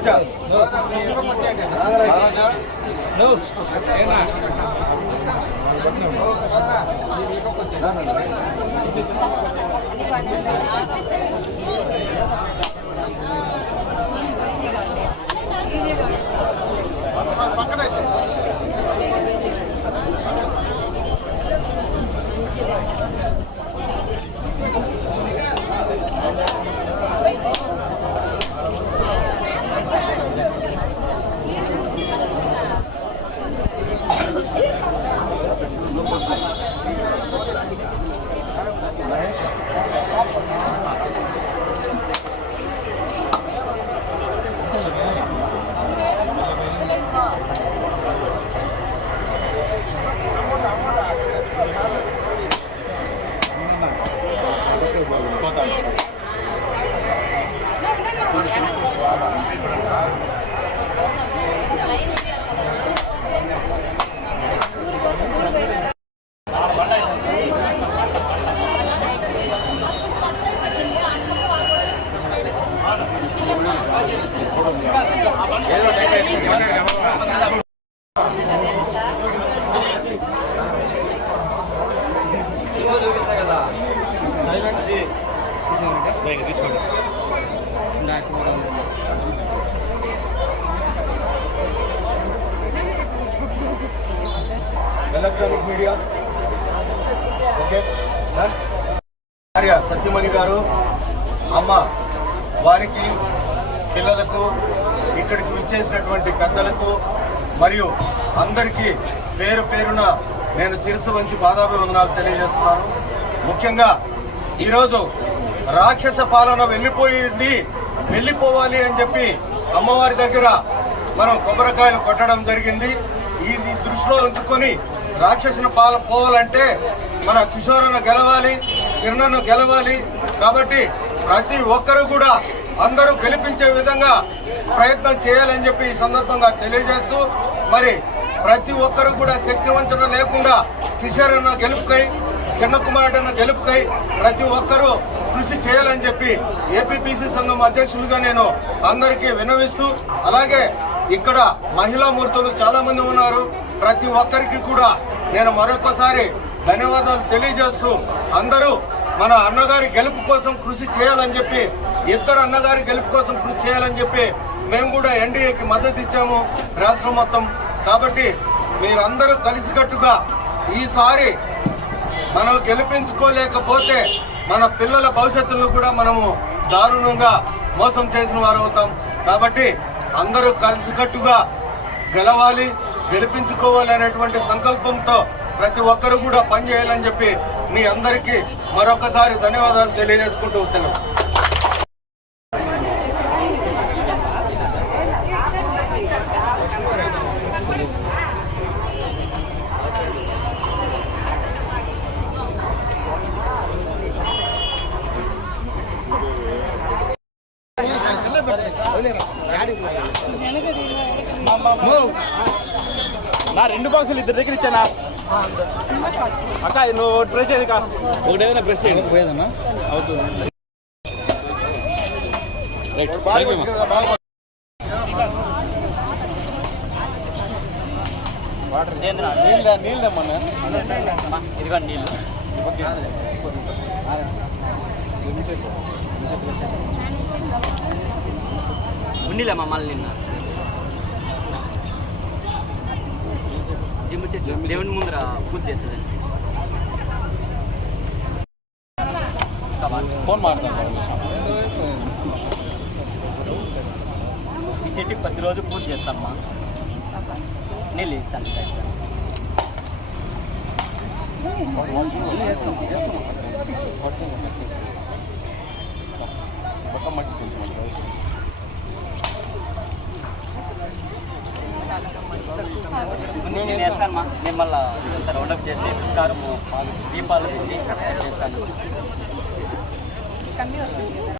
నాగరాజా పక్కన electronic media okay Satyamani గారు అమ్మ వారికి పిల్లలకు ఇక్కడికి విచ్చేసినటువంటి పెద్దలకు మరియు అందరికీ పేరు పేరున నేను శిరస్సు వంచి పాదాభివందనాలు తెలియజేస్తున్నాను. ముఖ్యంగా ఈరోజు రాక్షస పాలన వెళ్ళిపోవాలి అని చెప్పి అమ్మవారి దగ్గర మనం కొబ్బరికాయలు కొట్టడం జరిగింది. ఇది దృష్టిలో ఉంచుకొని రాక్షసుల పాలన పోవాలంటే మన కిషోరన్న గెలవాలి, కిరణ్ గెలవాలి. కాబట్టి ప్రతి ఒక్కరు కూడా అందరూ గెలిపించే విధంగా ప్రయత్నం చేయాలని చెప్పి ఈ సందర్భంగా తెలియజేస్తూ, మరి ప్రతి ఒక్కరు కూడా శక్తి వంచన లేకుండా కిషోరన్న గెలుపుకై, కిరణ్ కుమార్ అన్న గెలుపుకై ప్రతి ఒక్కరూ కృషి చేయాలని చెప్పి ఏపీపీసీ సంఘం అధ్యక్షులుగా నేను అందరికీ విన్నవిస్తూ, అలాగే ఇక్కడ మహిళా మూర్తులు చాలా మంది ఉన్నారు. ప్రతి ఒక్కరికి కూడా నేను మరొకసారి ధన్యవాదాలు తెలియజేస్తూ, అందరూ మన అన్నగారి గెలుపు కోసం కృషి చేయాలని చెప్పి, ఇద్దరు అన్నగారి గెలుపు కోసం కృషి చేయాలని చెప్పి మేము కూడా ఎన్డీఏకి మద్దతు ఇచ్చాము రాష్ట్రం మొత్తం. కాబట్టి మీరందరూ కలిసికట్టుగా ఈసారి మనం గెలిపించుకోలేకపోతే మన పిల్లల భవిష్యత్తును కూడా మనము దారుణంగా మోసం చేసిన వారు అవుతాం. కాబట్టి అందరూ కలిసికట్టుగా గెలవాలి, గెలిపించుకోవాలి అనేటువంటి సంకల్పంతో ప్రతి ఒక్కరు కూడా పనిచేయాలని చెప్పి మీ అందరికీ మరొకసారి ధన్యవాదాలు తెలియజేసుకుంటూ వస్తున్నాం. నా 2 బాక్సులు ఇద్దరు దగ్గర ఇచ్చానా అక్క, నువ్వు ప్రెస్ చేయదు ఒకటేదైనా ప్రెస్ చేయండి పోయేదన్నా అవుతుంది. నీళ్ళమ్మా ఇదిగోండి నీళ్ళు ఉన్నిలేమ్మా మళ్ళీ నిన్న జిమ్ చెట్టు దేవుని ముందర పూజ చేసేదండి. ఫోన్ మాట్లాడతాను. ఈ చెట్టుకి ప్రతిరోజు పూజ చేస్తామ్మా. నీళ్ళు ఇస్తాను. నేను వేస్తానమ్మా. నేను మళ్ళీ రౌండప్ చేసి కారము దీపాలు పెట్టి చేస్తాను.